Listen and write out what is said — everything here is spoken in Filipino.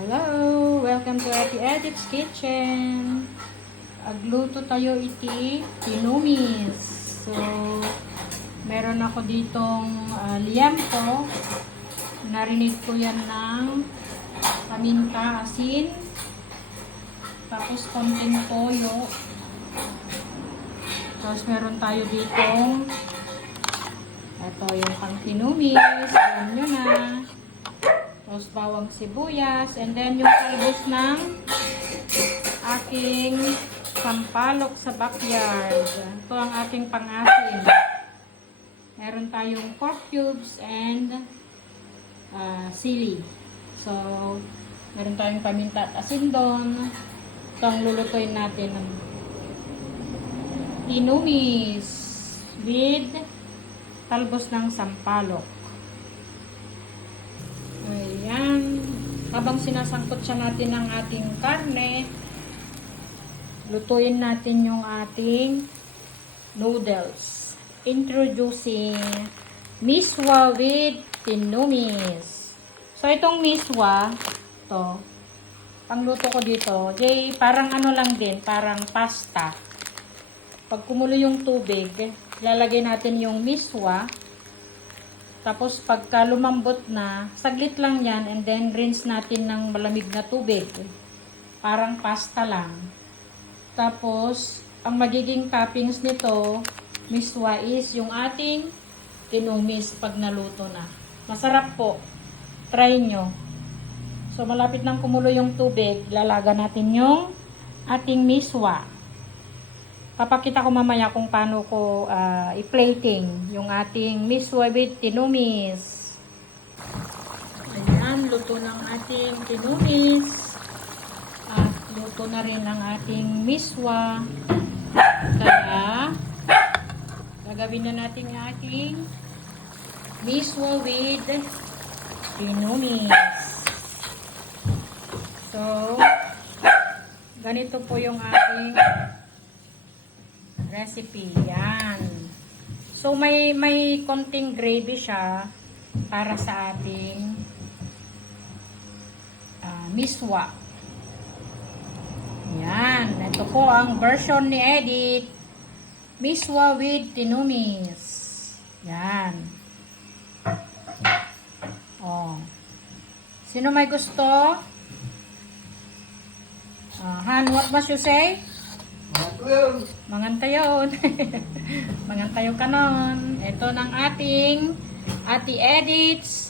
Hello! Welcome to Ate Edith's Kitchen. Agluto tayo iti tinumis. So, meron ako ditong liempo. Narinig ko yan ng paminta, asin. Tapos konting toyo. Tapos meron tayo ditong ito yung pang tinumis. Alam nyo na. Tapos bawang sibuyas. And then yung talbos ng aking sampalok sa backyard. Ito ang aking pang-asin. Meron tayong pork cubes and sili. So, meron tayong paminta at asin doon. Ito ang lulutuin natin ng tinumis with talbos ng sampalok. Ayan. Habang sinasangkot siya natin ng ating karne, lutuin natin yung ating noodles. Introducing miswa with tinumis. So, itong miswa, to, pangluto ko dito, parang ano lang din, parang pasta. Pag kumulo yung tubig, lalagay natin yung miswa. Tapos, pagka lumambot na, saglit lang yan, and then rinse natin ng malamig na tubig. Parang pasta lang. Tapos, ang magiging toppings nito, miswa is yung ating tinumis pag naluto na. Masarap po. Try nyo. So, malapit nang kumulo yung tubig, lalaga natin yung ating miswa. Papakita ko mamaya kung paano ko i-plating yung ating miswa with tinumis. Ayan, luto ng ating tinumis. At luto na rin ang ating miswa. Kaya, gagawin na natin yung ating miswa with tinumis. So, ganito po yung ating recipe. Yan. So, may konting gravy siya para sa ating miswa. Yan. Ito po ang version ni Edith. Miswa with tinumis. Yan. Oh. Sino may gusto? Han, what must you say? Mangantayon. Mangantayo ka nun. Ito ng ating Ate Edith's